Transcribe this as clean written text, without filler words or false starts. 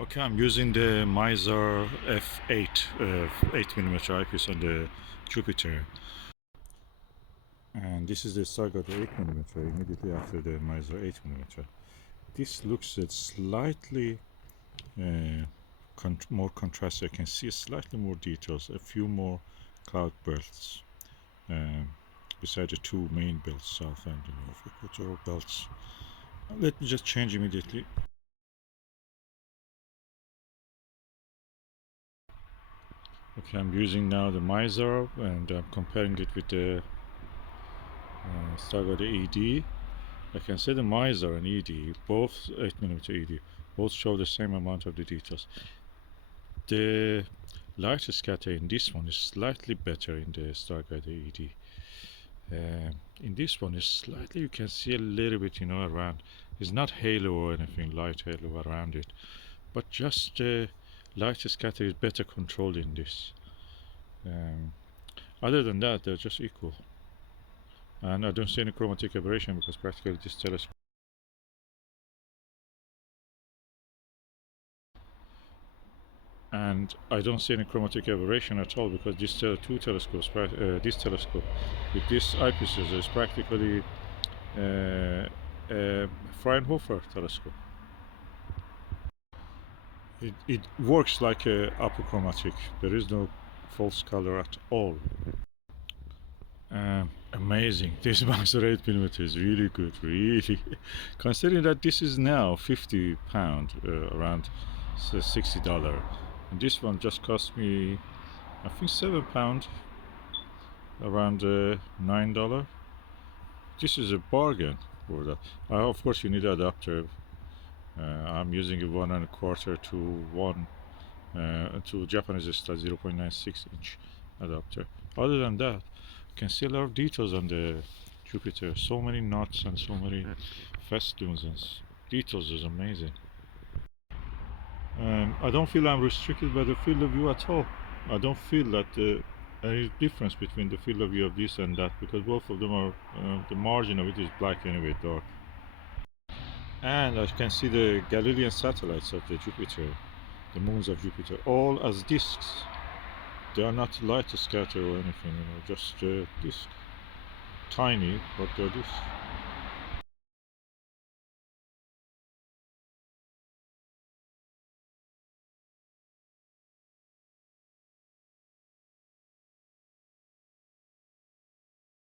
Okay, I'm using the Mizar F8 8mm eyepiece on the Jupiter, and this is the Starguider 8mm immediately after the Mizar 8mm. This looks slightly more contrasted. I can see slightly more details, a few more cloud belts beside the two main belts, south and the north equatorial belts. Let me just change immediately. Okay, I'm using now the Mizar and I'm comparing it with the Starguider ED. I can say the Mizar and ED, both 8mm ED, both show the same amount of the details. The light scatter in this one is slightly better in the Starguider ED. In this one is slightly, you can see a little bit, around. It's not halo or anything, light halo around it, but just the light scatter is better controlled in this. Other than that, they're just equal. And I don't see any chromatic aberration because practically this telescope. And I don't see any chromatic aberration at all because these two telescopes, this telescope with this eyepieces is practically a Fraunhofer telescope. It works like a apochromatic. There is no false color at all. Amazing. This Mizar 8mm is really good, really. Considering that this is now £50, around $60. And this one just cost me, I think, £7, around $9. This is a bargain for that. Of course, you need an adapter. I'm using a 1.25 to 1 to Japanese style 0.96 inch adapter. Other than that, you can see a lot of details on the Jupiter. So many knots and so many festoons and details is amazing. I don't feel I'm restricted by the field of view at all. I don't feel that there is difference between the field of view of this and that because both of them are, the margin of it is black anyway, dark. And I can see the Galilean satellites of the Jupiter, the moons of Jupiter, all as disks. They are not light scatter or anything, just disks. Tiny, but they're disks.